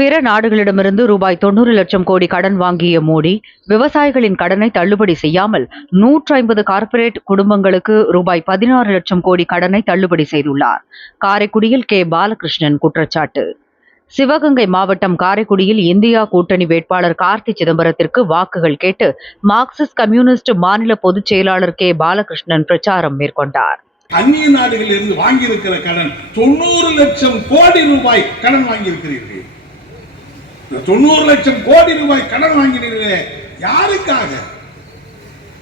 பிற நாடுகளிடமிருந்து ரூபாய் தொண்ணூறு லட்சம் கோடி கடன் வாங்கிய மோடி விவசாயிகளின் கடனை தள்ளுபடி செய்யாமல் நூற்றி ஐம்பது கார்ப்பரேட் குடும்பங்களுக்கு ரூபாய் பதினாறு லட்சம் கோடி கடனை தள்ளுபடி செய்துள்ளார். காரைக்குடியில் கே. பாலகிருஷ்ணன் குற்றச்சாட்டு. சிவகங்கை மாவட்டம் காரைக்குடியில் இந்தியா கூட்டணி வேட்பாளர் கார்த்தி சிதம்பரத்திற்கு வாக்குகள் கேட்டு மார்க்சிஸ்ட் கம்யூனிஸ்ட் மாநில பொதுச் செயலாளர் கே. பாலகிருஷ்ணன் பிரச்சாரம் மேற்கொண்டார். அந்நிய நாடுகளில் இருந்து வாங்கியிருக்கிற கடன் தொண்ணூறு லட்சம் கோடி ரூபாய் கடன் வாங்கியிருக்கிறீர்கள். இந்த தொண்ணூறு லட்சம் கோடி ரூபாய் கடன் வாங்கினீர்களே யாருக்காக?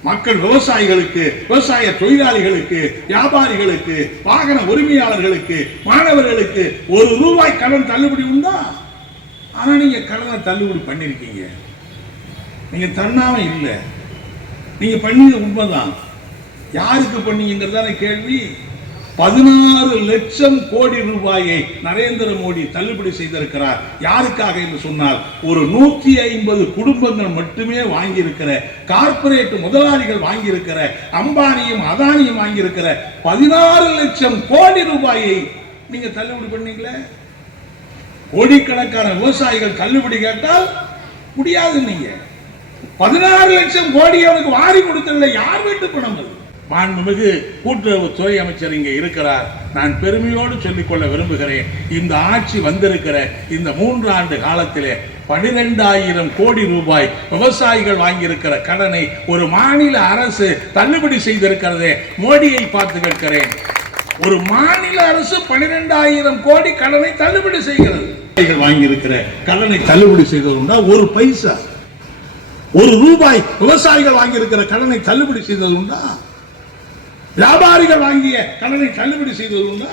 மக்கள் விவசாயிகளுக்கு விவசாய தொழிலாளிகளுக்கு வியாபாரிகளுக்கு வாகன உரிமையாளர்களுக்கு மாணவர்களுக்கு ஒரு ரூபாய் கடன் தள்ளுபடி உண்டா? ஆனா நீங்க கடனை தள்ளுபடி பண்ணிருக்கீங்க. நீங்க தன்னாம இல்லை. நீங்க பண்ணீங்க உண்மைதான். யாருக்கு பண்ணீங்கிறதான கேள்வி. பதினாறு லட்சம் கோடி ரூபாயை நரேந்திர மோடி தள்ளுபடி செய்திருக்கிறார். யாருக்காக என்று சொன்னால் ஒரு நூத்தி ஐம்பது குடும்பங்கள் மட்டுமே வாங்கியிருக்கிற கார்பரேட் முதலாளிகள் வாங்கியிருக்கிற அம்பானியும் அதானியும் வாங்கியிருக்கிற பதினாறு லட்சம் கோடி ரூபாயை நீங்க தள்ளுபடி பண்ணீங்களே? கோடிக்கணக்கான விவசாயிகள் தள்ளுபடி கேட்டால் முடியாது நீங்க. பதினாறு லட்சம் கோடி அவனுக்கு வாரி கொடுத்ததில்லை. யார் வீட்டு பணம் அது? மாண்புமிகு கூட்டுறவுத்துறை அமைச்சர் இங்கே இருக்கிறார். நான் பெருமையோடு சொல்லிக்கொள்ள விரும்புகிறேன். இந்த ஆட்சி வந்திருக்கிற இந்த மூன்று ஆண்டு காலத்திலே பனிரெண்டாயிரம் கோடி ரூபாய் விவசாயிகள் வாங்கியிருக்கிற கடனை ஒரு மாநில அரசு தள்ளுபடி செய்திருக்கிறதே மோடியை பார்த்து கேட்கிறேன். ஒரு மாநில அரசு பனிரெண்டாயிரம் கோடி கடனை தள்ளுபடி செய்கிறது. வாங்கியிருக்கிற கடனை தள்ளுபடி செய்ததுண்டா? ஒரு பைசா. ஒரு ரூபாய் விவசாயிகள் வாங்கியிருக்கிற கடனை தள்ளுபடி செய்தது உண்டா வியாபாரிகள் வாங்கிய கடனை தள்ளுபடி செய்தது உண்டா?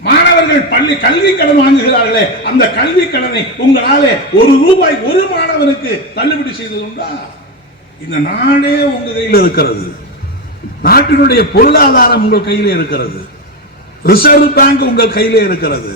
மாணவர்கள் பள்ளி கல்வி கடன் வாங்குகிறார்களே அந்த கல்வி கடனை உங்களாலே ஒரு ரூபாய் ஒரு மாணவனுக்கு தள்ளுபடி செய்தது உண்டா? இந்த நாடே உங்க கையில் இருக்கிறது. நாட்டினுடைய பொருளாதாரம் உங்கள் கையிலே இருக்கிறது. ரிசர்வ் பேங்க் உங்கள் கையிலே இருக்கிறது.